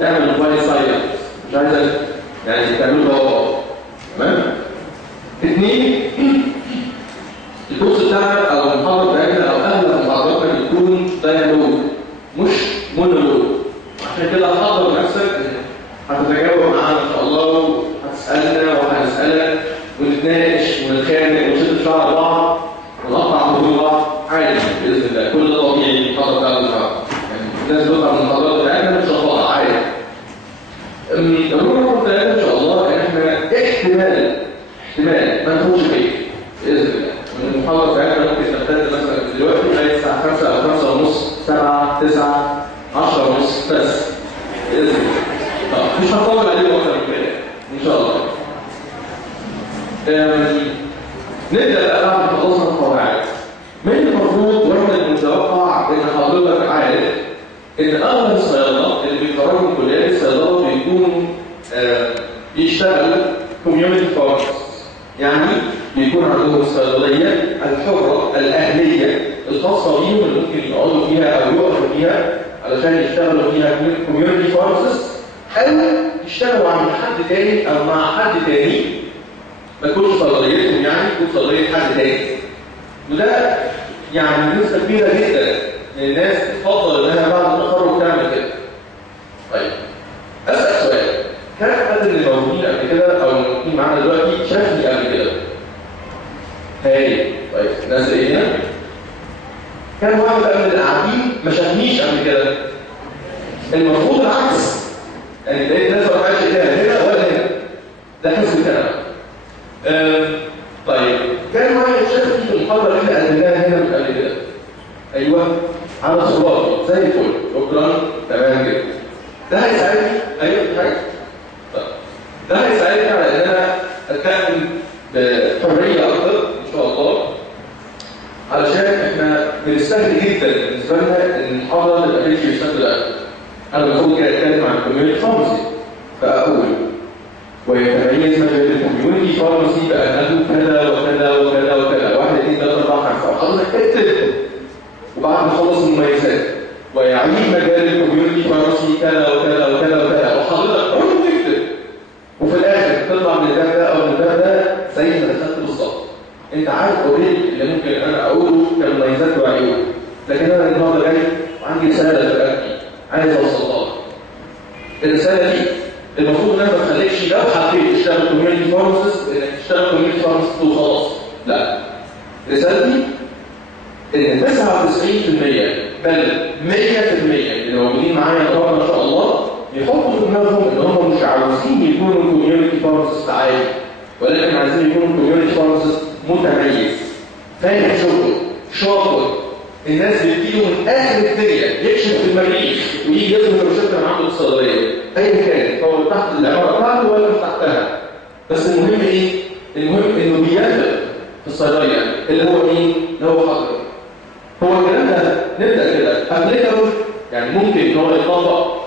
تعمل موبايل سايلنت، مش عايزك يعني تعمله هو تمام. عشان كده حضر نفسك هتتجاوب معانا ان شاء الله، هتسالنا وهنسالك ونتناقش ونتخانق ونشد شعر بعض ونقطع حدود بعض عادي باذن الله. كل ده طبيعي في الحضر بتاع الحضر، يعني الناس بتطلع من الحضارات بتاعتنا بتشخبط عادي. الأمور رقم 3 إن شاء الله إن إحنا احتمال ما نخش فيه بإذن الله. من المحاضرة بتاعتنا ممكن تمتد مثلا من دلوقتي لغاية الساعة 5 أو 5 ونص، 7 9 10 ونص بس بإذن الله. مش هنطول عليهم أكتر من كده إن شاء الله. نبدأ بقى بعد ما خلصنا القواعد. من المفروض وإحنا المتوقع إن حضرتك عارف إن أغلب الصيادلة اللي بيتخرجوا من كليات الصيدلة بيكونوا بيشتغلوا كوميونتي فارماسيست، يعني بيكون عندهم الصيدلية الحرة الأهلية الخاصة بيهم اللي ممكن يقعدوا فيها أو يقفوا فيها علشان يشتغلوا فيها كوميونتي فارماسيست، أو يشتغلوا عند حد تاني أو مع حد تاني ما تكونش صيدليتهم، يعني تكون صيدلية حد تاني. وده يعني نسبة كبيرة جدا من الناس تفضل انها بعد التخرج تعمل كده. طيب اسال سؤال، كم حد من الموجودين قبل كده او الموجودين معانا دلوقتي شافني قبل كده؟ هاي طيب الناس ايه هنا؟ كم واحد بقى من القاعدين ما شافنيش قبل كده؟ المفروض العكس، يعني لقيت ناس ما عادش هنا ولا هنا، ده حسب كلامك. طيب كم واحد شافني في المحاضره اللي قدمناها هنا من قبل كده؟ ايوه على صوراتي زي الفل، شكرا تمام كده. ده هيساعدني ايوه حاجه. طيب ده هيساعدني على ان انا اتكلم بحريه اكتر ان شاء الله، علشان احنا بنستهل جدا بالنسبه لنا ان المحاضره تبقى تمشي بالشكل ده. انا المفروض كده اتكلم عن الكوميونتي فارماسي فاقول ويتميز مجال الكوميونتي فارماسي بانه كذا وكذا وكذا وكذا 1 2 3 4 5 وحضرتك اكتب، وبعد ما خلص المميزات ويعيد مجال الكوميونتي فارماسي كذا وكذا وكذا وكذا وحضرتك برضه تكتب، وفي الاخر تطلع من الباب ده او من الباب ده زي ما دخلت بالظبط. انت عارف اوريدي اللي ممكن انا اقوله كمميزات وعيوب، لكن انا النهارده جاي وعندي رساله في قلبي عايز اوصلها لك. الرساله دي المفروض انها ما تخليكش لو حبيت تشتغل كوميونتي فارماسيست انك تشتغل كوميونتي فارماسيست وخلاص، لا. رسالتي ان 99% بل 100% اللي موجودين معايا النهارده ان شاء الله يحطوا في دماغهم ان هم مش عاوزين يكونوا كوميونتي فارماسيست عادي، ولكن عايزين يكونوا كوميونتي فارماسيست متميز، فاهم شغله، شاطر، الناس بتجيله من اخر الدنيا يكشف في المريخ ويجي يظهر روشته من عنده الصيدليه ايا كان هو تحت العماره بتاعته ولا مش تحتها. بس المهم ايه؟ المهم انه بيفرق في الصيدليه اللي هو مين؟ اللي هو حضرتك. هو الكلام ده نبدا كده ابليكابل، يعني ممكن ان هو يطبق.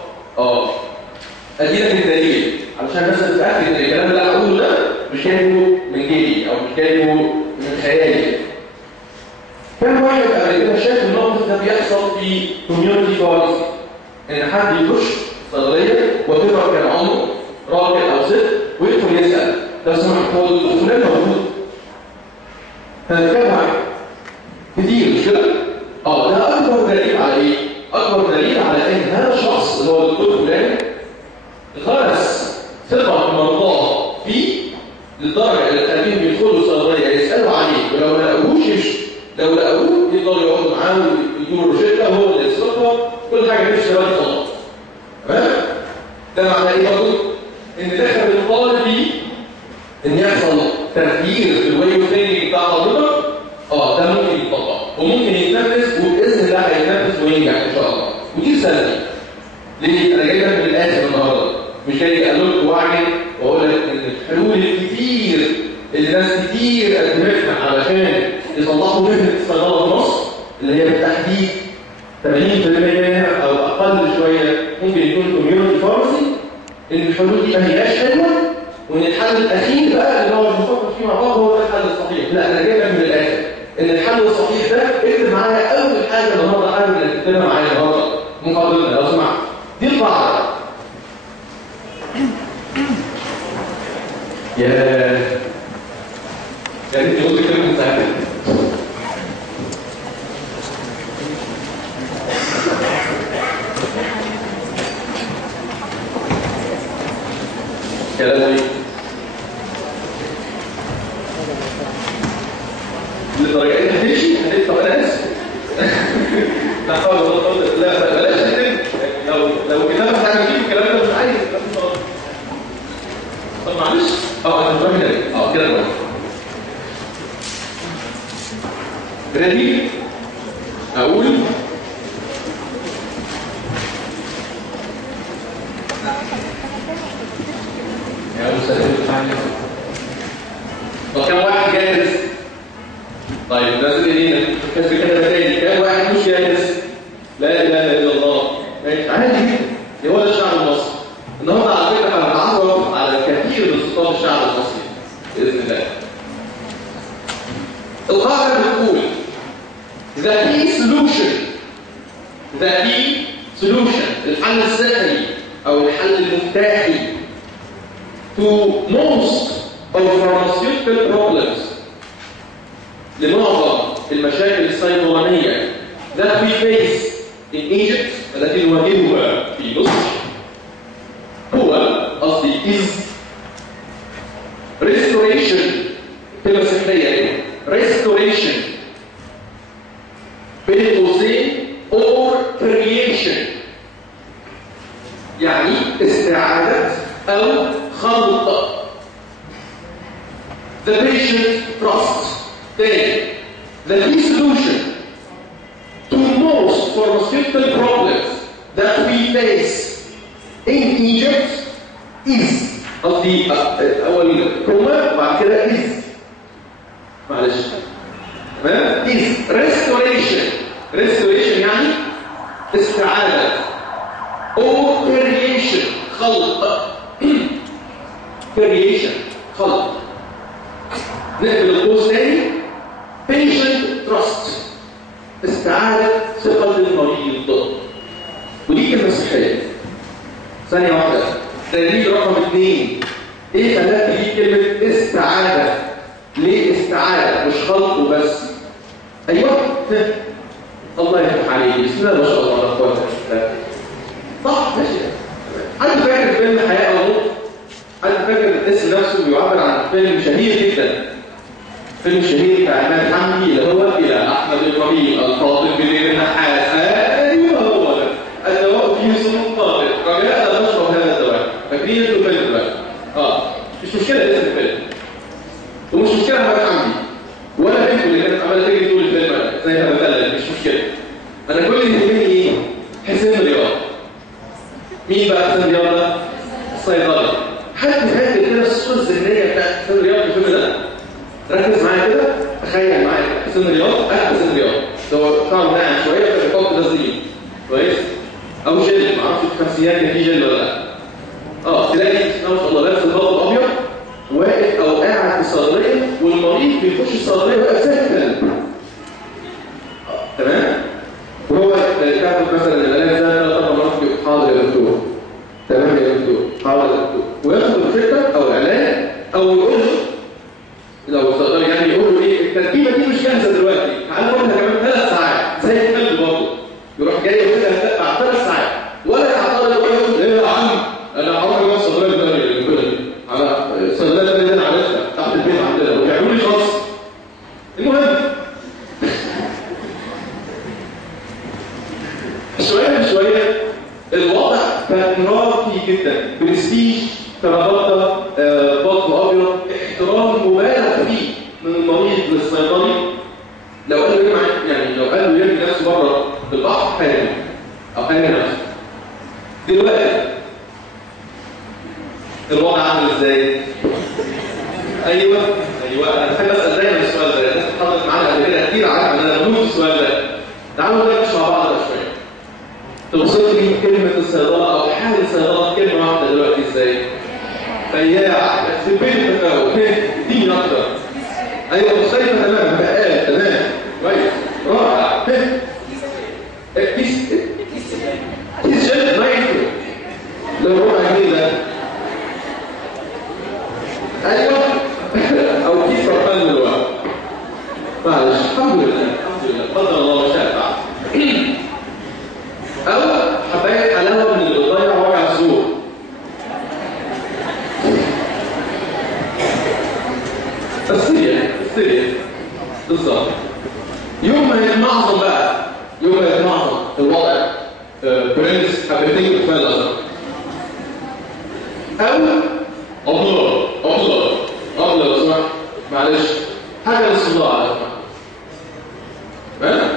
ادي لك الدليل علشان الناس تتاكد ان الكلام اللي انا هقوله ده مش جايبه من جيبي او مش جايبه من خيالي. كم واحد قبل كده شاف الموقف ده بيحصل في كوميونتي فارماسي، ان حد يخش صيدليه وتبقى كان عمره راجل او ست ويدخل يسال لو سمحت هو فلان موجود؟ كم واحد؟ كتير مش كده؟ ده اكبر دليل على ايه؟ اكبر دليل على ان هذا الشخص اللي هو الدكتور فلان غرس ثقه مرضاه فيه للدرجه اللي تخليهم يدخلوا الصيدليه يسالوا عليه، ولو ما لقوهوش يمشوا، لو لقوه يقدروا يقعدوا معاه ويدوا له روشته وهو اللي يصرفها، كل حاجه مش دلوقتي خلاص. تمام؟ ده معناه ايه برضه؟ ان دخل الطالب دي ان يحصل تغيير في الواي اوف ثينكينج بتاع حضرتك. ده ممكن يتطبق وممكن يتنفذ، وباذن الله هيتنفذ وينجح ان شاء الله. ودي رسالتي. ليه؟ انا جاي لك من الاخر النهارده، مش جاي اقول لك وعي واقول لك ان الحلول الكتير اللي ناس كتير قدمتها علشان يصلحوا مهنه الصيدله في مصر اللي هي بالتحديد 80% منها او اقل شويه ممكن يكون كوميونتي فارماسي، ان الحلول دي ما هياش حلوه، وان الحل الاخير بقى اللي هو بنفكر فيه مع بعض هو ده الحل الصحيح. لا، انا جاي لك من الاخر ان الحل الصحيح ده اكتب معايا اول حاجه النهارده، حاجه انك تكتبها معايا النهارده مقابلنا لو سمحت. دي القاعده. يا ريت تقول لي كلمه سهله. كلام ايه؟ للدرجه انت هتمشي طب انا اسف. لا حول ولا قوه الا بالله. بلاش تكتب. لو كتابه هتعمل فيه الكلام ده مش عايز. طب معلش انت بتعمل كده. كده كويس. ريدي اقول يا استاذ طب كم واحد جاهز؟ طيب نازل ايدينا كسب كده تاني. كم واحد مش جاهز؟ لا اله الا الله. ماشي عادي جدا. هو ده الشعب المصري. النهارده على فكره هنتعرف على كثير من صفات الشعب المصري باذن الله. القاعده بتقول the key solution الحل السحري او الحل المفتاحي to most of pharmaceutical problems لمعظم المشاكل الصيدلانيه that we face in Egypt التي نواجهها في مصر هو قصدي is restoration كلمه سحريه restoration بين قوسين or creation يعني استعادة أو خلق the patient trust. Then the key solution to most pharmaceutical problems that we face in Egypt is قصدي أول كلمة بعد كده is معلش تمام is restoration يعني استعادة or creation خلق creation خلق. نقفل القوس تاني patient trust استعادة ثقة المريض. ودي كلمة صحية. ثانية واحدة. دليل رقم 2 ايه خلاك تجيب كلمة استعادة؟ ليه استعادة مش خلق وبس؟ ايوه الله يفتح عليك. بسم الله ما شاء الله لا قوه الا بالله. صح ماشي. حد فاكر فيلم حياة أو موت؟ حد فاكر الاسم نفسه بيعبر عن فيلم شهير جدا. فيلم شهير بتاع عماد حمدي اللي هو إلى أحمد إبراهيم القاضي بالليل النحاس. أيوه هو ده. الدواء في يوسف القاضي. رجاء لا تشرب هذا الدواء. فاكرين انتوا الفيلم ده؟ مش مشكلة اسم الفيلم. ومش مشكلة عماد حمدي. ولا بنته اللي كانت عمالة تجري طول الفيلم زي ما بتقلل. مش مشكلة. أنا كل اللي يهمني إيه؟ حسين رياض. مين بقى حسين رياض ده؟ الصيدلي. حد فاكر كده الصورة الذهنية بتاعت حسين رياض في الفيلم ده؟ ركز معايا كده، تخيل معايا حسين رياض، حسين رياض. هو شعره ناعم شوية فبيحط تزيين. كويس؟ أو جل، معرفش في الخمسينات كان في جل ولا لا. تلاقي ما شاء الله لابس البلطو الأبيض واقف أو قاعد في الصيدلية والمريض بيخش الصيدلية واقف ساكت. تمام؟ وهو تاخد مثلا العلاج ده 3 مرات حاضر يا دكتور. تمام يا دكتور، حاضر يا دكتور. وياخد الخطه او العلاج او يقول له لو الصيدلي يعني يقول له ايه التركيبه دي مش جاهزه دلوقتي، تعالى نقولها كمان 3 ساعات زي الكلب برضه. يروح جاي يقول لها بعد 3 ساعات ولا يعترض يقول ايه يا عم انا هروح جوه الصيدليه دلوقتي على الصيدليه اللي انا عارفها تحت البيت عندنا وبيعملوا لي خاص. المهم شوية الوضع كان راقي جدا. برستيج كرافته بطن ابيض احترام مبالغ فيه من المريض للصيدلي. لو قال له يرمي يعني لو قال له يرمي نفسه بره في البحر هيرمي او هيرمي نفسه. دلوقتي الوضع عامل ازاي؟ ايوه انا بحب اسال دايما السؤال ده. الناس اتحطت معانا قبل كده كتير عارف ان انا بموت السؤال ده. تعالوا نناقش مع بعض شويه. توصف لي كلمة الصيدلة أو حال الصيدلة كلمة واحدة دلوقتي إزاي؟ بياع، في بين التفاوت، اديني أكتر. أيوة مختلفة تمام، بقال تمام، كويس، رائع، كيس جلد مايكرو لو ربع جنيه ده. أيوة أو كيس رقم الوقت. معلش الحمد لله قدر الله ما شاء فعل. أو حباية حلاوة من اللي بتضيع وجع الزور. بالظبط. يوم ما يتمعظم بقى، يوم ما يتمعظم الوضع برنس حبيبتين بالفعل الازرق او ابله لو سمحت معلش حاجه للصداع لو سمحت. تمام؟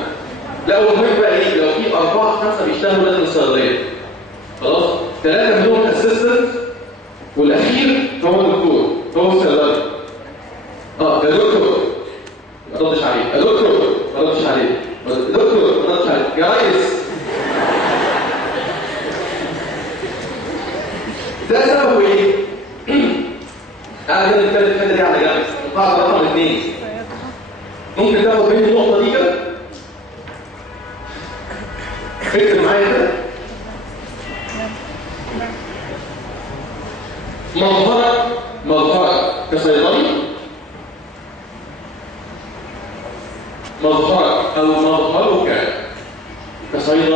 لا والمهم بقى ايه؟ لو في 4 5 بيشتغلوا لازم الصيدليه خلاص 3 منهم اسيستنت والاخير هو الدكتور هو الصيدلي. ده دكتور ما ردش عليه، دكتور ما ردش عليه، دكتور ما ردش عليه يا ريس. ده سببه ايه؟ انا كده نتكلم الحته دي على جنب. القاعده رقم 2 ممكن تاخد مني النقطه دي كده اكتب معايا كده. مظهرك كصيدلي، مظهرك او مظهرك كصيدلي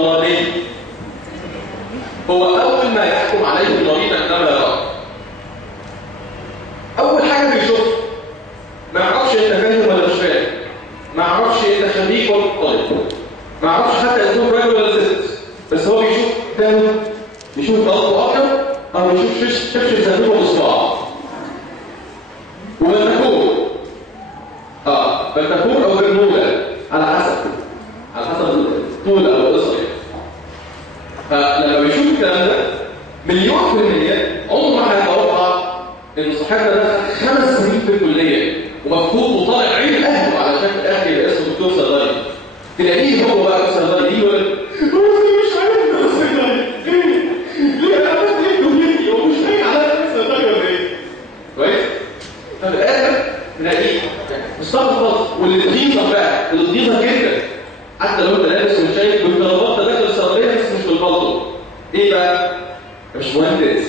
هو اول ما يحكم عليه المريض عندما يراه. اول حاجه بيشوف ما يعرفش انت فاهم ولا مش فاهم، ما يعرفش انت خريج ولا طالب، ما يعرفش حتى اذا كنت راجل ولا ست، بس هو بيشوف قدامه، بيشوف ضغطه ابيض او بيشوف شبشب زبيب وصباع وبنتكور بنتكور او برموله على حسب الطول او القصر. فلما بيشوف الكلام ده 100% عمره ما هيتوقع ان صاحبنا ده 5 سنين في الكليه ومفقود وطالع عين اهله علشان في الاخر يبقى اسمه دكتور صيدلي. تلاقيه هو بقى صيدلي يقول مش عارف انا صيدلي ليه انا عملت ايه كليتي ومش باين عليا صيدلي ولا ايه؟ كويس؟ ففي الاخر تلاقيه مستغرب. واللي تغيظك بقى اللي تغيظك جدا حتى لو انت لابس ومش شايف بالكرافته داخل الصيدليه بس مش بالبلطو. ايه بقى؟ مش مهندس.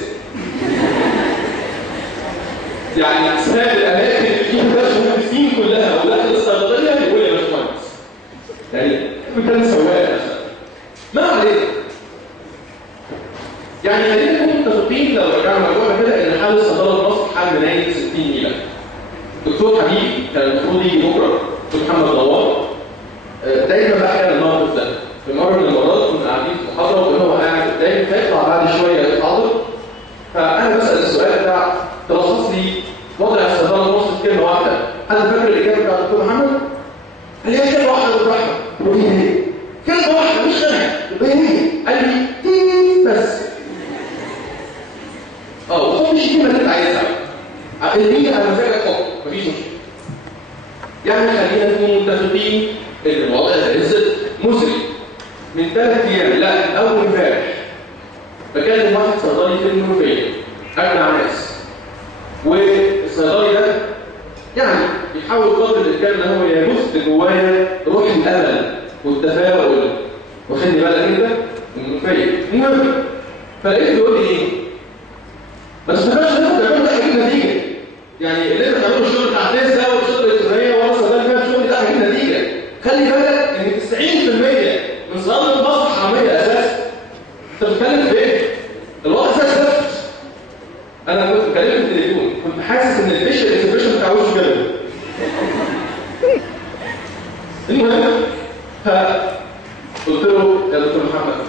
يعني سمعت الاماكن اللي فيها مهندسين كلها وداخل الصيدليه يقول يا باشمهندس. يعني كنت سواق مثلا. ما عليك. يعني خلينا نكون متفقين لو رجعنا موضوعنا كده ان حال الصيدله في مصر حال منايل 60 نيله. دكتور حبيبي كان المفروض يجي بكره، دكتور محمد نوار دايما بحكي الموقف ده. في مره من المرات كنا قاعدين في محاضره وهو قاعد قدامي فيطلع بعد شويه يتحاضر، فانا بسال السؤال بتاع تلخص لي وضع الصيدله في مصر في كلمه واحده. انا فاكر الاجابه بتاعت الدكتور محمد قال لي كلمه واحده يا دكتور احمد. قلت له ايه؟ كلمه واحده مش غير. قلت له ايه؟ قال لي بس. وحط الشتيمه اللي انت عايزها. اللي انا مزاجك حط مفيش مشكله. يعني خلينا نكون متفقين ان الوضع ده لسه مزري. من 3 ايام لا اول امبارح بكلم واحد صيدلي في المنوفيه اجدع ناس، والصيدلي ده يعني بيحاول قدر الامكان ان هو يبث جوايا روح الامل والتفاؤل، واخدني بالك انت المنوفيه. المهم فلقيته بيقول لي ايه؟ ما تستناش ان انت تعمل ده هيجيب نتيجه. يعني اللي انت بتعمله الشغل بتاع الناس ده والشغل الالكترونيه ولا صيدلي فيها الشغل ده هيجيب نتيجه. خلي بالك ان 90% من صيادله مصر حراميه اساسا. انت بتتكلم في ايه؟ الوضع ده زفت. انا كنت بكلمه في التليفون كنت حاسس ان الفيشل اكسبريشن بتاع وشه كده. المهم فقلت له يا دكتور محمد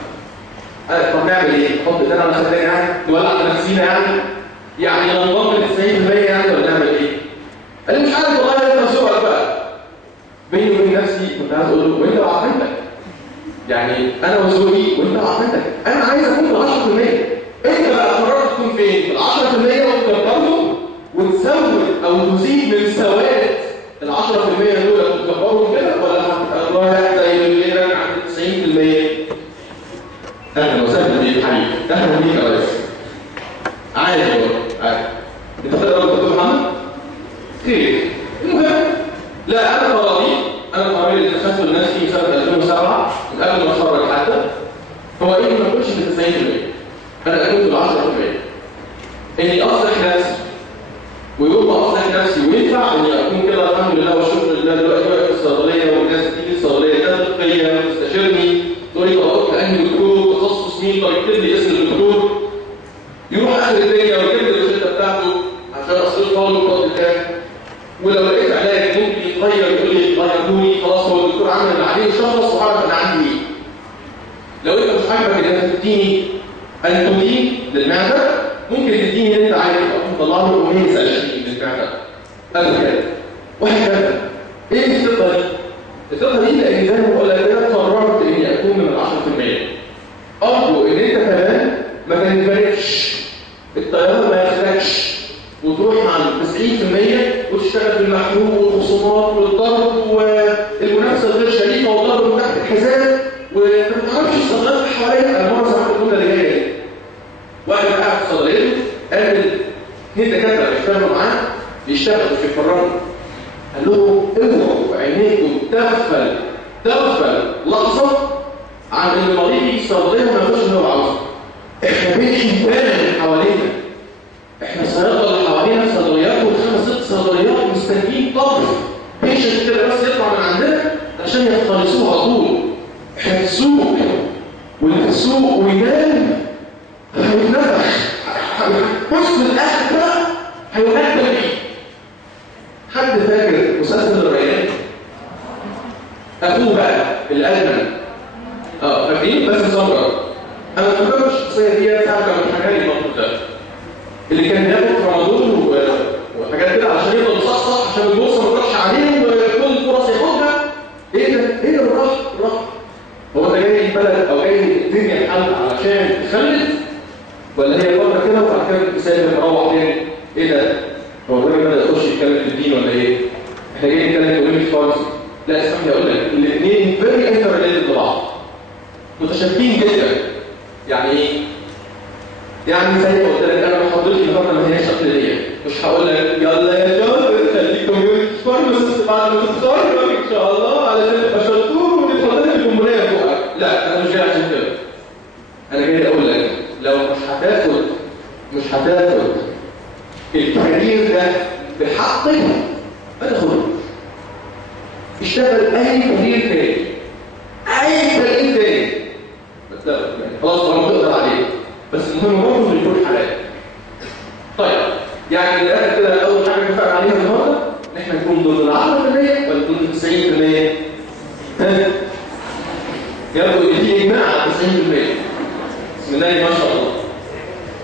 طب نعمل ايه؟ نحط ايدينا على خدنا يعني؟ نولع على نفسينا يعني ننضم ل 90% يعني ولا نعمل ايه؟ قال لي مش عارف والله انت ذوقك بقى. بيني وبين نفسي كنت عايز اقول له وانت وعقلتك. يعني انا وذوقي وانت وعقلتك. انا عايز اكون في 10%. انت بقى قررت تكون فين؟ في 10% وتكبرهم وتزود او تزيد من سواد ال 10% دول وتكبرهم كده، ولا هتبقى رايح زي اللي راجع عند 90%؟ اهلا وسهلا بيك حبيبي. اهلا بيك يا ريس. عادي والله عادي. انت تقدر دكتور محمد؟ خير. المهم لا انا قراري اللي اتخذته لنفسي في سنه 2007 من قبل ما اتخرج حتى هو اني ما اكونش في 90%. انا اكون في 10%. اني اصلح نفسي، ويوم ما اصلح نفسي وينفع اني اكون كده الحمد لله والشكر لله دلوقتي واقف في الصيدليه والناس بتيجي الصيدليه تدقيقيه وتستشيرني تقول لي طب انهي دكتور تخصص مين، طب يكتب لي اسم الدكتور، يروح اخر الدنيا ويجيب لي الروشته بتاعته عشان اصير طالب فاضل كام، ولو لقيت علاج ممكن يتغير يقول لي يتغير تديني انتولين للمعده، ممكن تديني اللي انت عايزه تطلع له اوميز 20 للمعده قبل كده وهكذا. ايه الثقه دي؟ الثقه دي لان زي ما بقول لك كده قررت اني اكون من 10%. ارجو ان انت كمان ما تنفردش، الطياره ما ياخدكش وتروح مع 90% وتشتغل في المحلول والخصومات والضرب والمنافسه الغير شريفه والضرب من تحت الحزام وما تعرفش الصدمات حواليك. انا مره سمعت الجمله اللي جايه دي، واحد قاعد في صيدليته قابل 2 دكاتره بيشتغلوا معاه بيشتغلوا في الفران، قال لهم اوعوا عينيكم تغفل لحظه عن ان المريض يجي الصيدليه وما ياخدش اللي هو عاوزه. احنا بيت شبان حوالينا، احنا الصيادله اللي حوالينا في صيدليات و5 6 صيدليات مستنيين طرف بيشنت كده بس يطلع من عندنا عشان يختلصوه على طول. احنا في السوق، واللي في السوق وينام هيتنفخ، بص من الاخر بقى هينكل بيه. حد فاكر مسلسل الريان؟ اخوه بقى الادمن فاكرين بس سمره. انا ما فاكرش الشخصيه دي ساعه كان حكى لي الموقف ده، اللي كان بياخد رمضان وحاجات كده عشان يفضل يصحصح عشان البورصه ما تروحش عليه وكل الفرص ياخدها. ايه ده بالراحه. هو انت جاي البلد او جاي الدنيا الحل علشان تخلف، ولا هي فتره كده وبعد كده تسافر تروح تاني؟ ايه ده؟ هو الراجل بدا يخش يتكلم في الدين ولا ايه؟ احنا جايين نتكلم في مش فارسي. لا اسمعني اقول لك الاثنين فيري انتر ريليتد لبعض، متشابهين جدا. يعني ايه؟ يعني زي ما قلت لك انا محاضرتي النهارده ما هياش تقليديه، مش هقول لك يلا يا شباب خليكم فارماسيست بعد ما تتخرج ان شاء الله علشان تبقى شطور وتتفضل في الجمهوريه فوقك. لا انا مش جاي عشان كده. انا جاي اقول لك لو مش هتاخد الكارير ده بحقك ما تاخدوش. اشتغل اي كارير تاني بس خلاص طالما تقدر عليه، بس المهم برضه انه يكون حلال. طيب يعني الاخر كده اول حاجه اتفقنا عليها النهارده ان احنا نكون ضمن 10% ولا ضمن 90%؟ يلا دي اجماع على 90%. بسم الله ما شاء الله.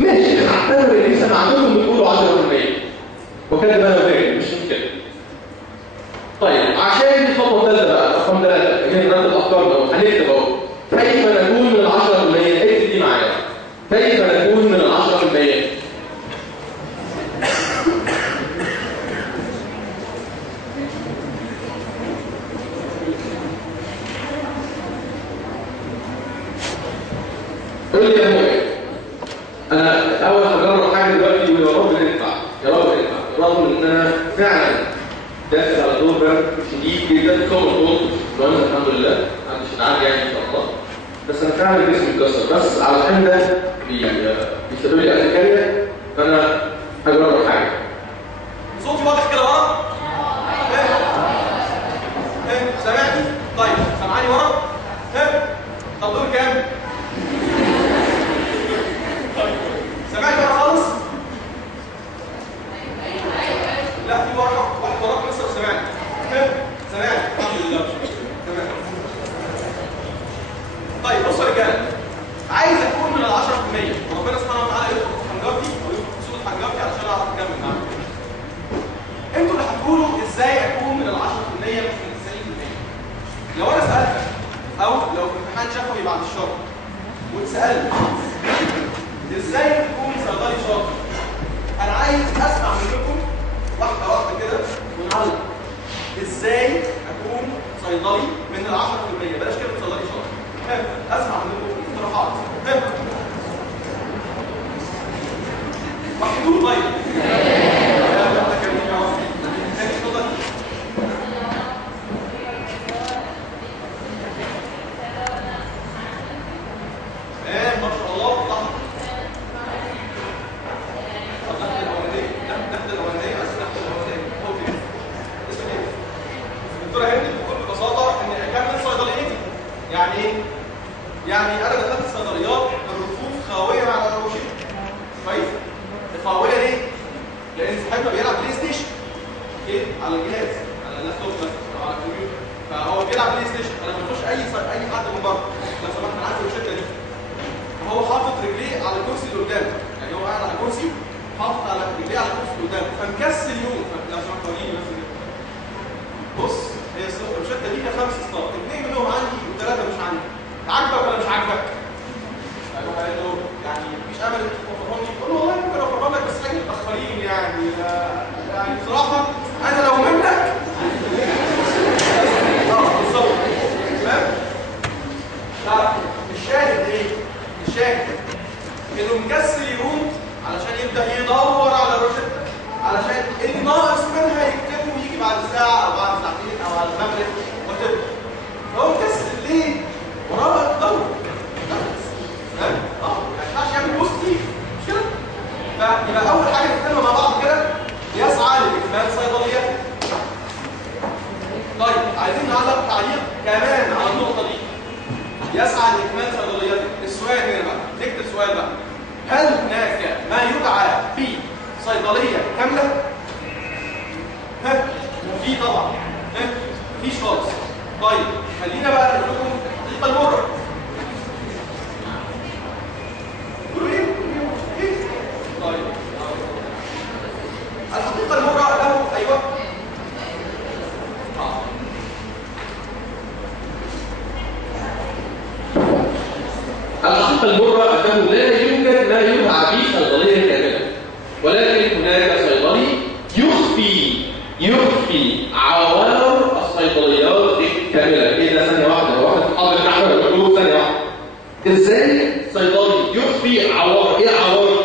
ماشي هعتبر ان لسه عندكم بتقولوا 10% وكده بقى فاهم مش مشكله. طيب عشان الخطوه الثالثه بقى رقم 3 اللي هي نرتب افكارنا وهنكتب اهو كيف نكون من 10%. اكتب دي معايا، كيف نكون من 10%. قول لي يا مؤمن، انا اول هجرب حاجه دلوقتي ويا رب تنفع رغم ان انا فعلا داخل على دور برد شديد جدا كومن كولد كويس الحمد لله ما عنديش تعب يعني ان شاء الله، بس انا فعلا جسمي اتكسر بس علشان ده بيسبب لي ارتكاريا فانا هجرب حاجه. صوتي واضح كده ورا؟ سامعني؟ طيب سامعاني ورا؟ طب دول كام؟ سامعني ورا خالص؟ لا في واحد وراك لسه سامعني. سامعني الحمد لله تمام. طيب بصوا يا رجاله، عايز اكون من ال 10% وربنا سبحانه وتعالى يدخل في حنجرتي او يدخل في صوت حنجرتي علشان اعرف اكمل معاكم. انتوا اللي هتقولوا ازاي اكون من ال 10% مش من 90%. لو انا سالتك او لو في امتحان شفوي بعد الشر واتسالت ازاي تكون صيدلي شاطر، انا عايز اسمع منكم واحده واحده كده ونعلق ازاي اكون صيدلي من ال 10%. بلاش كلمه صيدلي شاطر، اسمع منكم اقتراحات. وحدوه طيب ما شاء الله طلعت. طب ناخد الاولانيه بس ناخد الاولانيه اوكي. اسمه ايه؟ الدكتوره هند بكل بساطه ان اكمل صيدليتي. يعني ايه؟ يعني انا دخلت الصيدليات الرفوف خاويه على الروشين. كويس؟ خاويه ليه؟ لان صاحبنا بيلعب بلاي ستيشن. ايه؟ على الجهاز، على اللابتوب مثلا او على الكمبيوتر. فهو بيلعب بلاي ستيشن، انا ما بخش اي حد من بره. لو سمحت انا عايز الشركه دي. هو كمان على النقطه دي يسعى لاكمال صيدليته. السؤال هنا بقى، نكتب سؤال بقى، هل هناك ما يدعى بصيدليه كامله؟ ها؟ في طبعا. ها؟ مفيش خالص. طيب خلينا بقى نقول لكم الحقيقه المره. تقولوا ايه؟ طيب الحقيقه المره له ايوه الحقيقة المرة أنه لا يوجد ما يدعى به صيدلية كاملة، ولكن هناك صيدلي يخفي عوار الصيدليات الكاملة. إيه ده؟ ثانية واحدة، واحد حاضر نحن يقولوا ثانية واحدة. إزاي صيدلي يخفي عوار؟ إيه عوار؟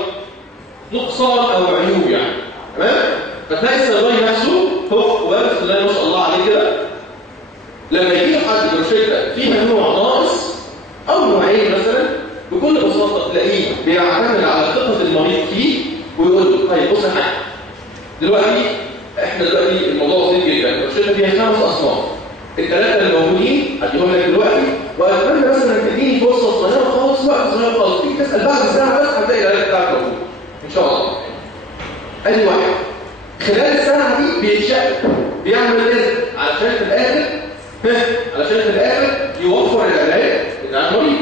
نقصان أو عيوب يعني، تمام؟ فتلاقي الصيدلي نفسه هو بسم الله ما شاء الله عليه كده، لما يجي حد بروشته فيها نوع ناقص أو نوعين مثلا، بكل بساطة تلاقيه بيعتمد على ثقة المريض فيه ويقول له طيب بص يا حاج، دلوقتي احنا الموضوع بسيط جدا، الروشته فيها 5 أصناف، الثلاثة الموجودين هديهم لك دلوقتي، وأتمنى مثلا تديني فرصة صغيرة خالص، وقت صغير خالص، تيجي تسأل بعد ساعة بس هتلاقي العلاج بتاعك موجود إن شاء الله. أدي واحد، خلال الساعة دي بيتشقلب بيعمل إذن علشان في الآخر يوفر العلاج بتاع المريض.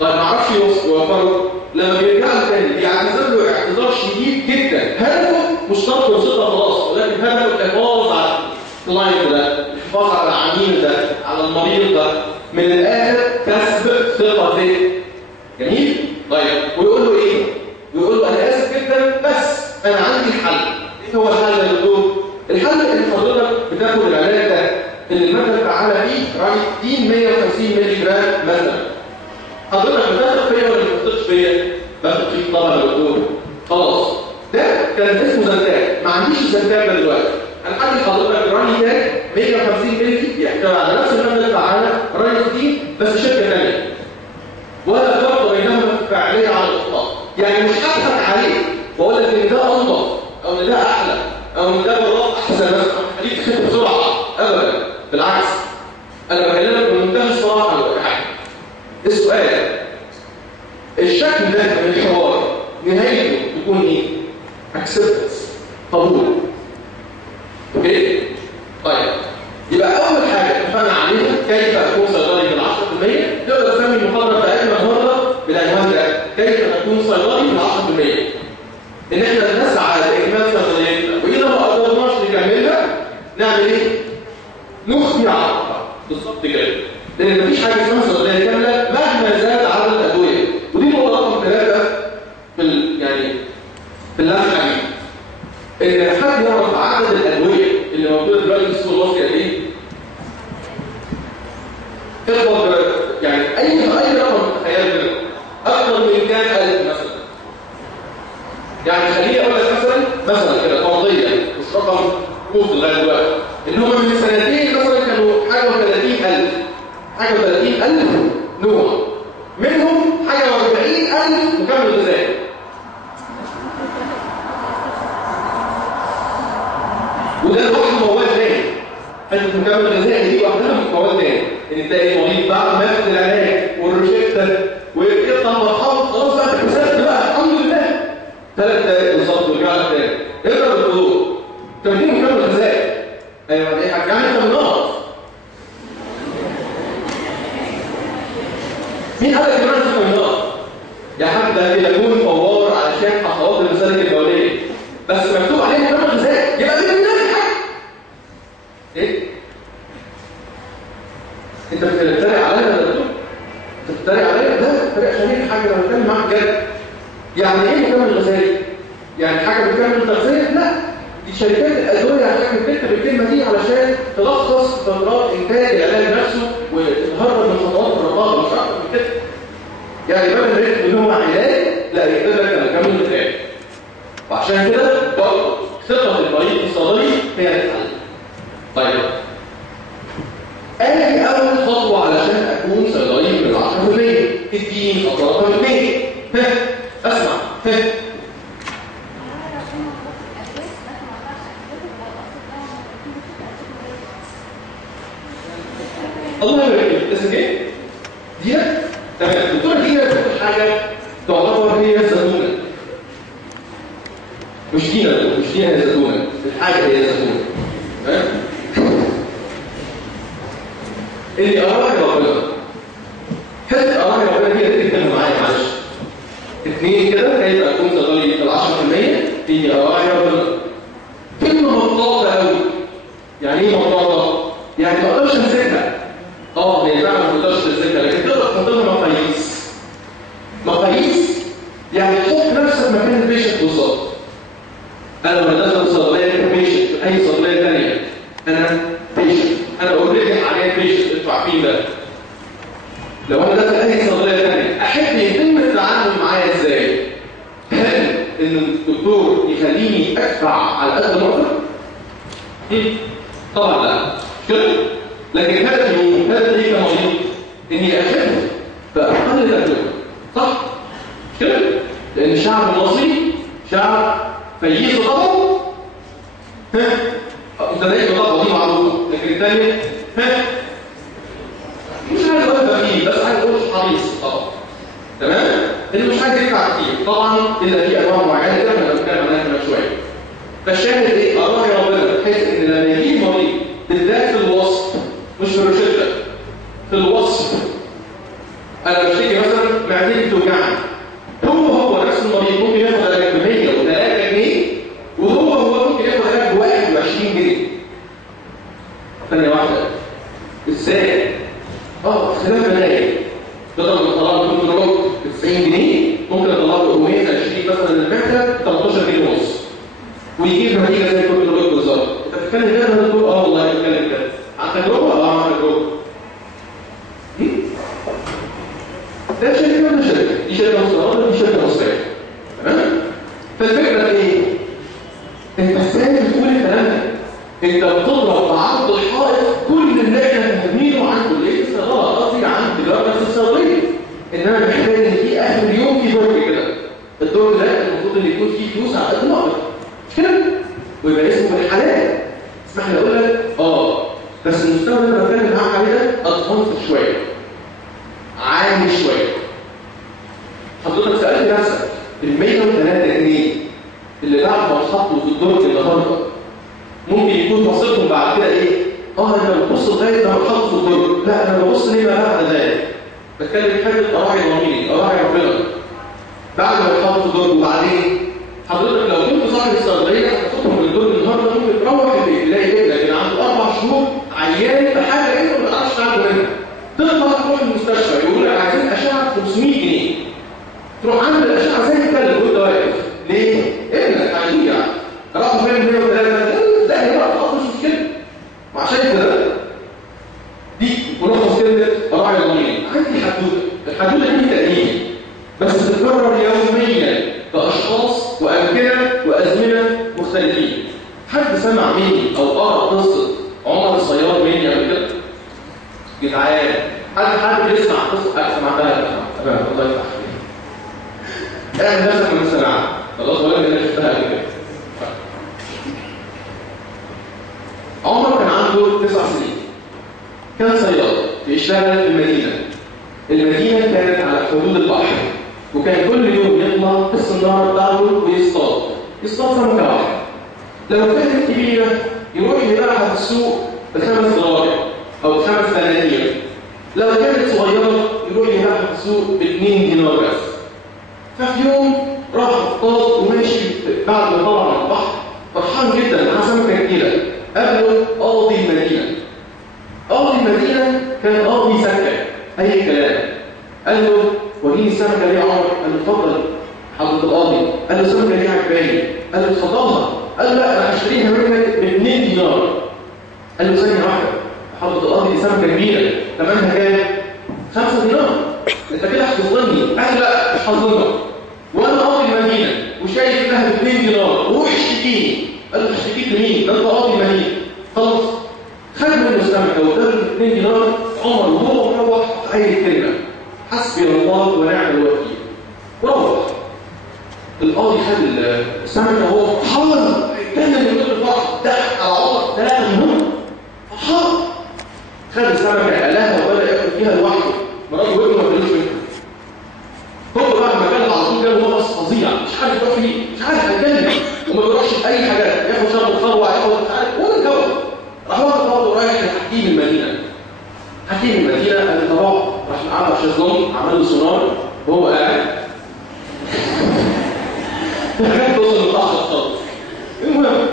طيب ما عرفش يوفره، لما بيرجع له تاني بيعتذر له اعتذار شديد جدا، هدفه مش شرط يوصلها خلاص، ولكن هدفه الحفاظ على الكلاينت ده، الحفاظ على العميل ده، على المريض ده، من الآخر كسب ثقة دي. جميل؟ طيب ويقول له إيه؟ ويقول له أنا آسف جدا بس أنا عندي حل. إيه هو الحل يا دكتور؟ الحل إن حضرتك بتاخد العلاج ده اللي المادة الفعالة فيه رايحين 150 مللي جرام مثلا. حضرتك بتاخد فيا ولا ما بتاخدش فيا؟ باخد فيه طبعا يا دكتور. خلاص ده كان اسمه زنتاج، ما عنديش الزنتاج ده دلوقتي. انا حاجه حضرتك راني تاج 150 مللي يحتوي على نفس الماده الفعاله رايحين بس شركه ثانيه. ولا فرق بينهما في الفعاليه على الاطلاق. يعني مش هضحك عليك واقول لك ان ده انضف او ان ده احلى او ان ده بالظبط احسن مثلا خليك تخف بسرعه، ابدا بالعكس. انا بكلمك بمنتهى الصراحه والحق. السؤال الشكل ده من الحوار نهايته تكون ايه؟ اكسبتنس، قبول. اوكي؟ طيب يبقى اول حاجه اتفقنا عليها كيف اكون صيدلي بال 10%، نقدر نسمي المحاضره بتاعتنا النهارده بالعنوان ده، كيف اكون صيدلي بال 10%. ان احنا نسعى لاكمال صيدليتنا، واذا ما قدرناش نكملها نعمل ايه؟ نخفي عقبها. بالظبط كده. لان مفيش حاجه اسمها صيدليه كامله مهما زاد عدد الادويه، ودي نقطه رقم 3 في اللي انا حكيته. ان حد يعرف عدد الادويه اللي موجوده دلوقتي في السوق المصري قد ايه؟ اخبط يعني اي رقم تخيل منه اكثر من كام الف مثلا. يعني خليني اقول لك مثلا كده فرضيا مش رقم كوز لغايه دلوقتي، ان هم من سنتين مثلا كانوا حاجه و30,000 نوع، منهم حاجه و40,000 مكمل غذائي. وده لوحده مواد تاني. حته مكمل غذائي دي لوحدها مواد تاني، ان تلاقي المريض بعد ما ياخد العلاج والروشته ويقطع مرحله خلاص بقى الحساب بقى الحمد لله 3 دقايق بالظبط ويرجع لك تاني. اقرا الحضور تمرين مكمل غذائي. ايوه ايه يعني انت مناط. مين قال لك ان انت مناط؟ يا حاج ده بيكون فوار علشان خطوات المسالك الدوليه بس مكتوب عليه مكمل غذائي، يبقى دي من حاجه. ايه؟ انت بتتريق عليا ولا لا؟ انت بتتريق عليا؟ لا بتتريق عشان ايه حاجه انا بتكلم معاك جد. يعني ايه مكمل غذائي؟ يعني حاجه بتكمل تغذيه؟ لا، دي شركات الادويه عشان بتكتب الكلمه دي علشان تلخص فترات انتاج العلاج نفسه وتهرب من خطوات الرقابه، مش اكتر من كده. يعني بدل ما يكتب ان هو علاج لا يكتب لك مكمل غذائي. وعشان كده برضه ثقه المريض في الصيدلي هي الحل. طيب اجي اول خطوه علشان اكون صيدلي من 10% الدين خطوه رقم 2. اسمع الله يبارك فيك. اسمك ايه؟ دينا؟ تمام. الدكتوره دينا بتقول حاجه تعتبر هي زتونه. مش دينا هي زتونه، الحاجه هي زتونه. تمام؟ اللي أراك ربنا حتة أراك ربنا دي اللي تتكلم معايا معلش 2 كده كيف أكون صغير 10% إني أراك ربنا. كلمة مطلقة أوي. يعني إيه مطلقة؟ يعني ما أقدرش أمسكها. هي فعلا ما أقدرش أمسكها، لكن تقدر تحط لها مقاييس يعني تحط نفسك مكان البيشنت بالظبط. أنا لما دخل صيدلية كبيشنت أي صيدلية ثانية أنا بيشنت، أنا أوريدي حاليا بيشنت ادفع فيه ده. لو أنا دخل أي صيدلية ثانية أحب يتم التعامل معايا إزاي؟ هل إن الدكتور يخليني أدفع على قد ما أقدر؟ طبعا لا، كده. لكن هدفي كمريض إني أخف بأقل تكلفة، صح؟ كده؟ لأن الشعب المصري شعب فييس طبعا. أنت لقيت طبعا دي معروفة، لكن الثانية مش عايز أقول فقير، بس عايز أقول حريص طبعا. تمام؟ اللي مش عايز يدفع كتير طبعا، إلا في أنواع معينة كده احنا بنتكلم عنها كمان شوية. فالشاهد إيه؟ الله يا ربنا بحيث إن لما يجي مريض بالذات في الوصف مش في الروشتة، في الوصف أنا بشتكي مثلا معدتي بتوجعني، هو نفس المريض ممكن ياخد علاج ب 103 جنيه وهو ممكن ياخد علاج ب 21 جنيه. ثانية واحدة. إزاي؟ خلاف بلاقي بدل ما طلعت كنت ب 90 جنيه ممكن اطلع له 120 مثلا المعده 13 جنيه ونص ويجيب نتيجه زي كنت بقول بالظبط. انت بتتكلم كده ولا تقول والله بتكلم كده عن تجربه؟ عن تجربه. ده شركه ولا شركه؟ دي شركه مستورده ودي شركه مصريه. تمام؟ فالفكره ايه؟ انت ازاي بتقول الكلام ده؟ انت بتضرب بعرض الحائط كل اللي احنا فاهمينه عن كليه الصيدله، قصدي عن تجاره الصيدليه. انما محتاج ان في اخر اليوم في دور كده. الدور ده المفروض ان يكون فيه فلوس على قد ما اقدر. مش كده؟ ويبقى اسمه بالحلال. اسمح لي اقول لك بس المستوى اللي انا بتكلم معاك عليه ده ادفانس شويه. عالي شويه. حضرتك سالت نفسك ال 103 جنيه اللي بعد ما اتحطوا في الدور النهارده ممكن يكون فاصلهم بعد كده ايه؟ انت بتبص لغايه لما تحط في الدور، لا انا ببص ليه بقى بعد ذلك. بتكلم في حته اراعي ضميري، اراعي ربنا. بعد ما تحط في الدور وبعدين حضرتك لو كنت صاحب الصيدليه هتاخدهم من الدور النهارده ممكن تروح البيت تلاقي ابنك عنده 4 شهور عيان بحاجه انت ما تعرفش تعالجه منها. تطلع تروح المستشفى يقول لك عايزين اشعه 500 جنيه. تروح عامل الاشعه زي الكلب وانت واقف. ليه؟ ابنك هيضيع. راحوا فين 103 لا هي بقى مش مشكله. وعشان كده دي ملخص كلمه راعي ضميري. عندي الحدوته دي تقريبا بس بتتكرر يوميا باشخاص وامكنه وازمنه مختلفين. حد سمع مني او قرأ قصه عمر الصياد مني قبل كده؟ جدعان حد بيسمع قصه سمعتها؟ تمام الله يفتح عليك. اعمل نفسك من سمعها خلاص ولا انا شفتها قبل كده. عمر كان عنده 9 سنين. كان صياد بيشتغل في المدينة كانت على حدود البحر، وكان كل يوم يطلع في الصنارة بتاعته ويصطاد سمكة واحدة. لو كانت كبيرة يروح يبيعها في السوق ب5 دراهم أو 5 دنانير. لو كانت صغيرة يروح يبيعها في السوق ب2 دينار بس. ففي يوم راح اصطاد وماشي بعد ما طلع من البحر فرحان جدا مع سمكة كبيرة. قابله قاضي المدينة. قاضي المدينة كان قاضي سكة أي كلام. قال له وريني السمكة ليه يا عمر؟ قال له اتفضل حضرة القاضي. قال له السمكة ليه عجباني؟ قال له اتفضلها. قال له لا أنا هشتريها منك ب2 دينار. قال له ثانية واحدة حضرة القاضي دي سمكة كبيرة ثمنها كام؟ 5 دينار. أنت كده هتظلمني. قال له لا مش هظلمك وأنا قاضي المدينة وشايف إنها ب2 دينار روح اشتكيني. قال له اشتكيك لمين؟ ده أنت قاضي المدينة. خلاص خد منه السمكة واداله 2 دينار. عمر وهو مروح أي كلمة حسبي الله ونعم الوكيل. وروح القاضي خد السمكة وهو فرحان جدا من كل الفرح ضحك على عمر 3 دينار فرحان. خد السمكه قلاها وبدا ياكل فيها لوحده، مراته وابنه ما كانوش منها. هو بقى المكان على طول جاله نقص فظيع، مش عارف يروح فيه، مش عارف يتكلم وما بيروحش في اي حاجات، ياخد شرب الخروع ياخد مش عارف ولا الجو. راح واخد برضه رايح لحكيم المدينه. حكيم المدينه قال له طبعا، راح قعد على الشيزلونج عمل له سونار وهو قاعد. كان توصل للقاعده خالص. المهم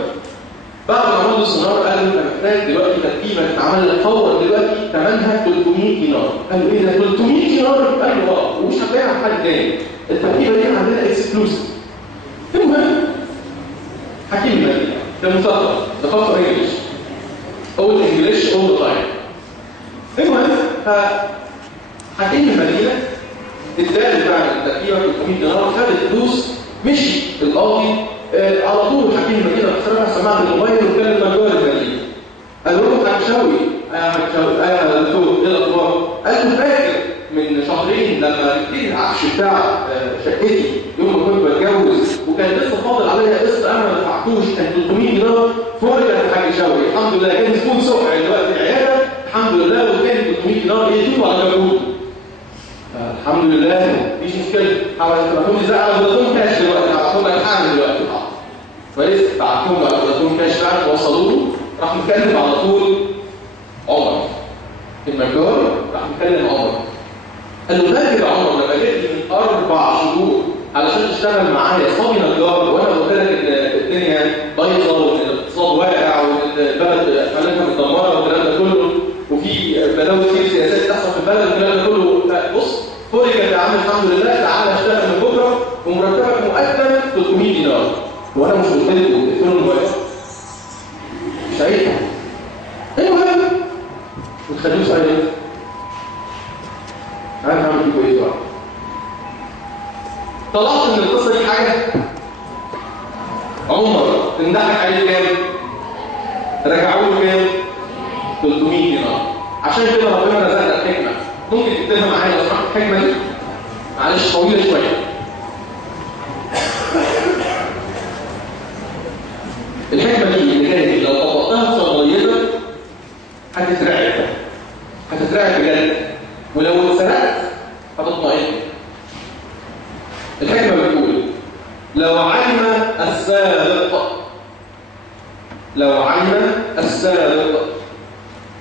بعد ما عمل له سونار قال له انت محتاج دلوقتي تركيبه تتعمل لك فور دلوقتي ثمنها 300 دينار. قال له ايه ده 300 دينار؟ قال له اه، ومش هتلاقيها على حد تاني. التركيبه دي عندنا اكسكلوسيف. المهم حكيم المدينه ده مثقف، ثقافه انجلش، اول انجلش اول تايم. المهم فحكيم المدينه اداله بتاع التركيبه 300 دينار، خد الفلوس مشي القاضي على طول. حكيم المدينه بصراحه سمعت الموبايل وكان نجار المدينه. قال له هتشاوي يا دكتور ايه الاخبار؟ قال له فاكر من شهرين لما جبت العفش بتاع شقتي يوم ما كنت بتجوز وكان لسه فاضل عليا قسط انا ما دفعتوش كان 300 دينار فوري كانت حاجه شاوي. الحمد لله كان زبون سوق دلوقتي العياده الحمد لله، وكان 300 دينار يدوب على مجهود. الحمد لله مفيش مشكله. هبعتهم لي زي على فودافون كاش دلوقتي، هبعتهم لك حالا دلوقتي. كويس، بعتهم على فودافون كاش فعلا وصلوا له. راح مكلم على طول عمر النجار، راح مكلم عمر قال له فاكر يا عمر لما جيت من 4 شهور علشان تشتغل معايا صبي نجار وانا قلت لك ان الدنيا بايظه وان الاقتصاد واقع وان البلد حالتها متدمره والكلام ده كله وفي بلاوي كتير سياسات تحصل في البلد والكلام ده كله. بص فرجت يا عم الحمد لله، تعالى اشتغل من بكره ومرتبك مقدم 300 دينار. وانا مش قلت لكم تقفلوا الموبايل؟ مش عيب. المهم ما تخلوش عليه. انا هعمل فيكم ايه بقى؟ طلعت من القصه دي حاجه عمر تندحك عليه كام؟ رجعوا له كام؟ 300 دينار. عشان كده ربنا رزقنا الحكمه. ممكن تكتبها معايا لو سمحت الحكمه دي؟ معلش طويله شويه. الحكمه دي اللي جايه لو طبقتها بصيدليه هتترعب بجد، ولو اتسرقت هتطمئن. الحكمه بتقول لو علم السارق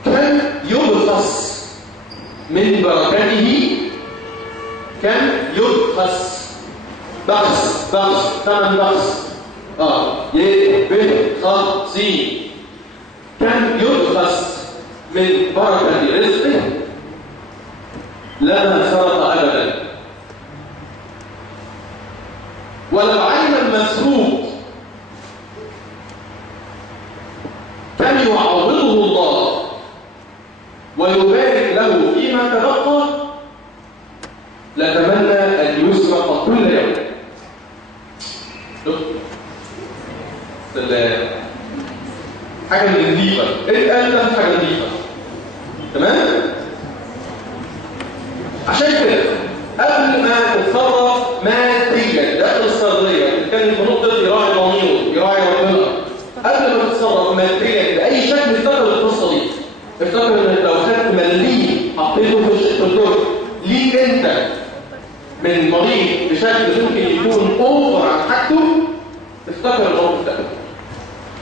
كان يبخس من بركته، كان يبخس بخس ثمن بخس يبخسي، كان يبخس من بركة رزقه لما سرق أبدا. ولو علم المسروق كان يعوضه الله ويبارك له فيما تبقى لتمنى أن يسرق كل يوم. حاجة نظيفة، انت قال حاجة نظيفة، تمام؟ عشان كده قبل ما تتصرف ماديا داخل الصيدلية، نتكلم في نقطة يراعي ضميره، يراعي ربنا. قبل ما تتصرف ماديا بأي شكل افتكر القصة دي. افتكر ان لو خدت مليم حطيته في الدور ليك انت من مريض بشكل ممكن يكون اوفر عن حاجته، افتكر الموقف ده.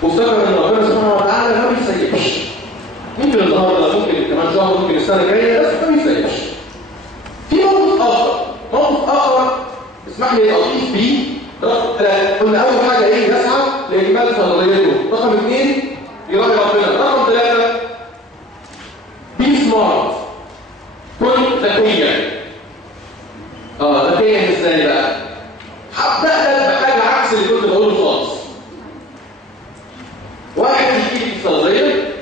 وافتكر ان ربنا سبحانه وتعالى ما بيسيبش. ممكن النهارده، ممكن كمان شهر، ممكن السنه الجايه، بس ما بيسيبش. في موقف اخر اسمح لي اضيف بيه. قلنا اول حاجه ايه؟ يسعى لاجمال صيدليته. رقم 2 يراعي ربنا. رقم 3 بي سمارت، كن ذكيا. ذكيا ازاي بقى؟ هبدا لك بحاجه عكس اللي كنت بقوله خالص. واحد يجي لي في صيدليه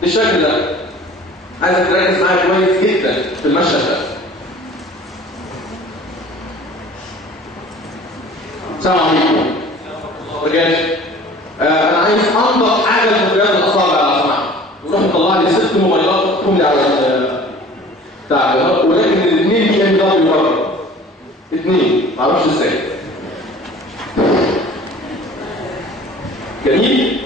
بالشكل ده، عايزك تركز معايا كويس جدا في المشهد ده. السلام عليكم. رجال انا عايز انضف حاجه لمجرد الاصابع لو سمحت. وروح مطلع لي 6 موبايلات تحطهم لي على بتاع، ولكن الاثنين دي ام دبليو بره. 2 معرفش ازاي. جميل.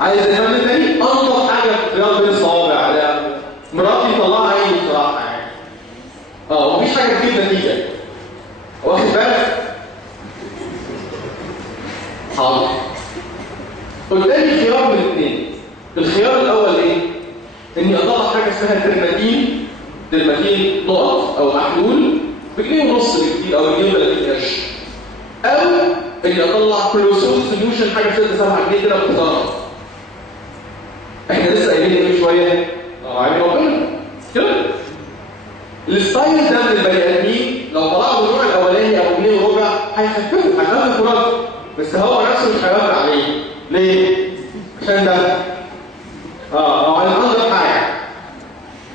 عايز اعمل تاني انضف حاجه في رياض بين الصوابع عليها مراتي طلعها عيني بصراحه يعني. ومفيش حاجه تجيب نتيجه. واخد بالك؟ حاضر. قدامي خيار من الاثنين. الخيار الاول ايه؟ اني اطلع حاجه اسمها درماتين نقط او محلول بجنيه ونص بكتير او بجنيه و30 قرش. او اني اطلع كلوسول سوليوشن حاجه 6 7 جنيه كده بخساره. احنا لسه قايلين من شويه عامل ربنا كده. الستايل ده من البني ادمين لو طلعوا النوع الاولاني او جنيه وربع هيخففوا فرص، بس هو نفسه مش هيوافق عليه. ليه؟ عشان ده هو هينظر حاجه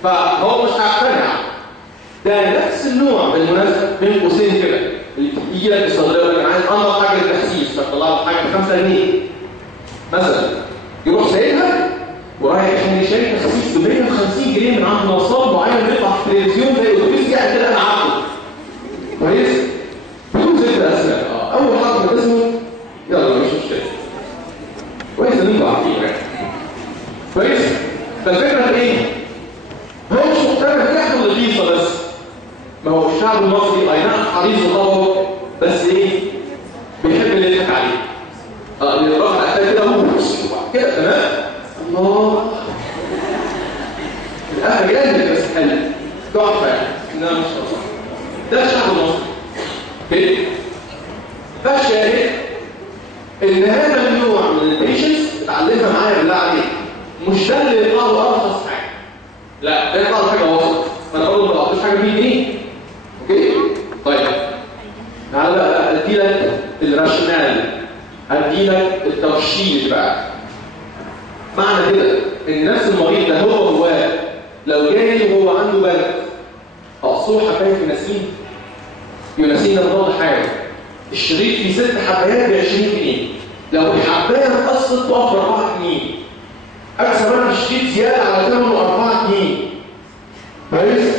فهو مش هيقتنع. ده نفس النوع بالمناسبه بين قوسين كده اللي يجي لك الصيدليه يقول لك عايز انضف حاجه للتخسيس فتطلع له حاجه ب 5 جنيه مثلا، يروح سايبها ورايح عشان يشتري تخسيس ب 150 جنيه من عند نصاب معين بيطلع في التلفزيون زي الاتوبيس قاعد كده انا عارفه كويس بدون ذكر اسماء. اول حرف من اسمه يلا مش مشكله كويس ان انتوا عارفين يعني كويس. فالفكره في ايه؟ هو مش مقتنع بياخد رخيصه بس. ما هو الشعب المصري اي نعم حريص وطبعه بس ايه؟ بيحب اللي يضحك عليه. اللي يروح على كده هو كده تمام؟ الله الآخر جامد بس حلو تحفة يعني إنها مش صح. ده الشعب المصري اوكي؟ فالشاهد إن هذا النوع من البيشنس اتعلمها معايا بالله عليك مش ده اللي يطلع له أرخص حاجة، لا ده يطلع له حاجة وسط. فأنا برضه ما بعطيش حاجة ب 100 جنيه اوكي؟ طيب تعالى بقى أدي لك الراشونال، أدي لك الترشيد بقى. معنى كده ان نفس المريض ده هو لو جاي وهو عنده برد اقصوه حبايه يوناسين مضاد حيوي، الشريط فيه 6 حبايات ب 20 جنيه، لو الحبايه اتقصت تقف ب 4 جنيه، اكثر من الشريط زياده على ثمنه 4 جنيه. كويس؟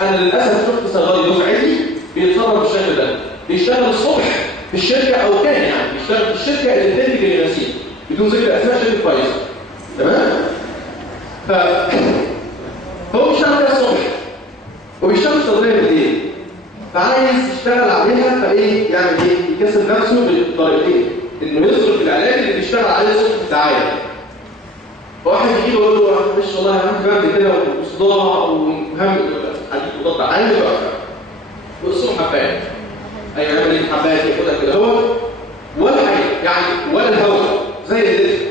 انا للاسف شفت صيدلي دفعتي بيتصرف بالشكل ده، بيشتغل الصبح في الشركه او كان يعني بيشتغل في الشركه اللي بتنتج اليوناسين بدون ذكر اسماء شركه كويسه تمام؟ فهو بيشتغل كده الصبح وبيشتغل صيدليه بالليل، فعايز يشتغل عليها فايه يعمل ايه؟ يكسب نفسه بالطريقتين، انه يصرف العلاج اللي بيشتغل عليه الصبح في الدعايه. فواحد يجي له يقول له معلش والله عندي برد كده وصداع وهم حديد مضاد عايز بقى والصبح حبايه. ايوه يعمل ايه الحبايه ياخدها كده هو ولا حاجه يعني ولا الهواء زي الزفت.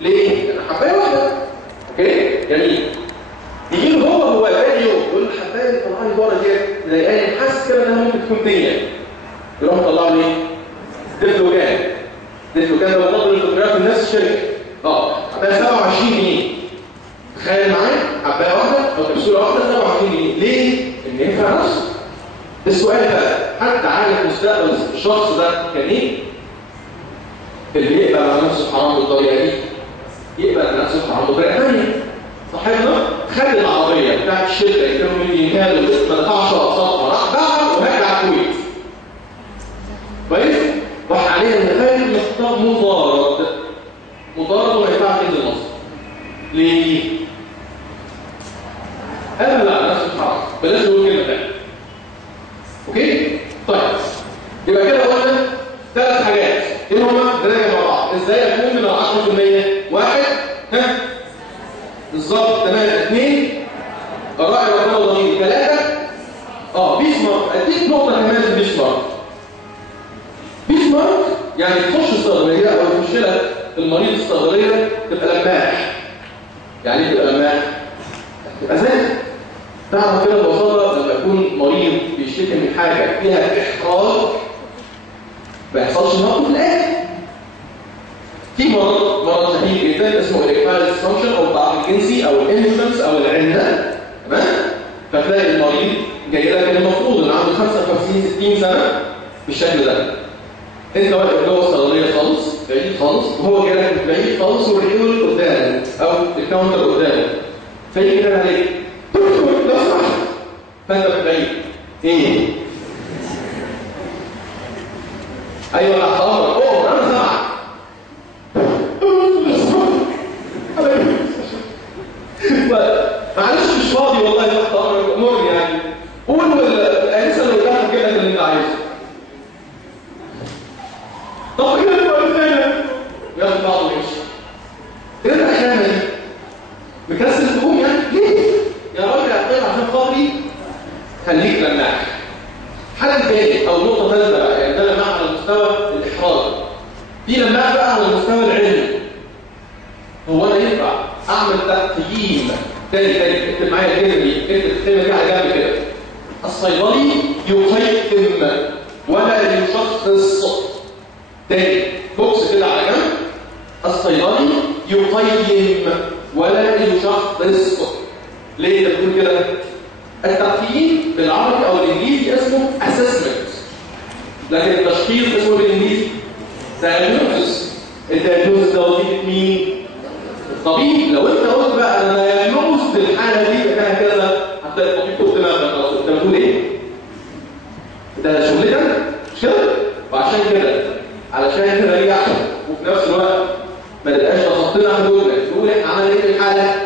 ليه؟ لأن حبايه واحده. اوكي؟ جميل. يجي له هو ثاني يوم يقول له الحبايه اللي طلعها لي بره ديت مضايقاني حاسس كده انها ممكن تكون دنيا. يروح مطلع له ايه؟ ديفلوجان. ديفلوجان ده مضاد للفوتوغراف من نفس الشركه. حبايه 27 جنيه. تخيل معايا حبايه واحده او كبسوله واحده 27 جنيه. ليه؟ ان ينفع نفسه. السؤال بقى حد عارف مستقبل الشخص ده كان ايه؟ اللي يقبل على نفسه حرام بالطريقه دي يقبل على نفسه حرام بطريقه ثانيه. صاحبنا خد العربيه بتاعت الشركه اللي كانوا مدينها له ما دفعش اقساطها راح باعها ورجع الكويت. كويس؟ راح عليها النتائج مخطط مطارد وما ينفعش ينزل مصر. ليه؟ قبل على نفسه حرام بلاش نقول كلمه ثانيه. اوكي؟ طيب يبقى كده قلنا 3 حاجات ايه هما؟ نراجع مع بعض ازاي اكون من 10%؟ 1 بالظبط تمام. 2 اراعي ربنا وضميري. 3 بي سمارت. اديك نقطه كمان في بي سمارت. بي سمارت يعني تخش الصيدليه او تخش لك المريض الصيدليه تبقى لماح. يعني ايه تبقى لماح؟ تبقى ذكي. تعرف كده ببساطه لما يكون مريض بيشتكي من حاجه فيها احراج ما يحصلش موقف الاخر. في مرض شهير جدا اسمه الإكمال ديسفانكشن او الضعف الجنسي او الانفلونس او العنده تمام؟ فتلاقي المريض جاي لك المفروض ان عنده 55 60 سنه بالشكل ده. انت واقف جوه الصيدليه خالص بعيد خالص وهو جاي لك بعيد خالص والريول قدامه او الكاونتر قدامه فيجي كده عليك لو سمحت فانت بعيد ايه؟ ايوه لا خلاص انا سامعك. معلش طب كده نبقى الثاني وياخد بعضه ويمشي. ايه الرخامه دي؟ مكسل تقوم يعني؟ ليه؟ يا راجل يا عقيل عشان خاطري خليك لماح. حاجه تاني او نقطه ثالثه بقى، يعني ده لماح على مستوى الاحراج. في لماح بقى على المستوى العلمي. هو انا ينفع اعمل تقييم تاني اكتب معايا الكلمه دي، اكتب الكلمه دي على جنب كده. الصيدلي يقيم ولا يشخص. تاني بوكس كده على جنب. الصيدلي يقيم ولا يشخص. ليه انت بتقول كده؟ التقييم بالعربي او الانجليزي اسمه assessment، لكن التشخيص اسمه بالانجليزي diagnosis. الدياجنوز ده وظيفه مين؟ الطبيب. لو انت قلت بقى انا دياجنوز بالحاله دي مكانها كده، هتلاقي الطبيب فوق دماغك خلاص. انت بتقول ايه؟ ده شغلتك مش كده؟ وعشان كده علشان تريح وفي نفس الوقت ما تبقاش تخطينا حدودنا، تقول احنا عملنا ايه في الحاله؟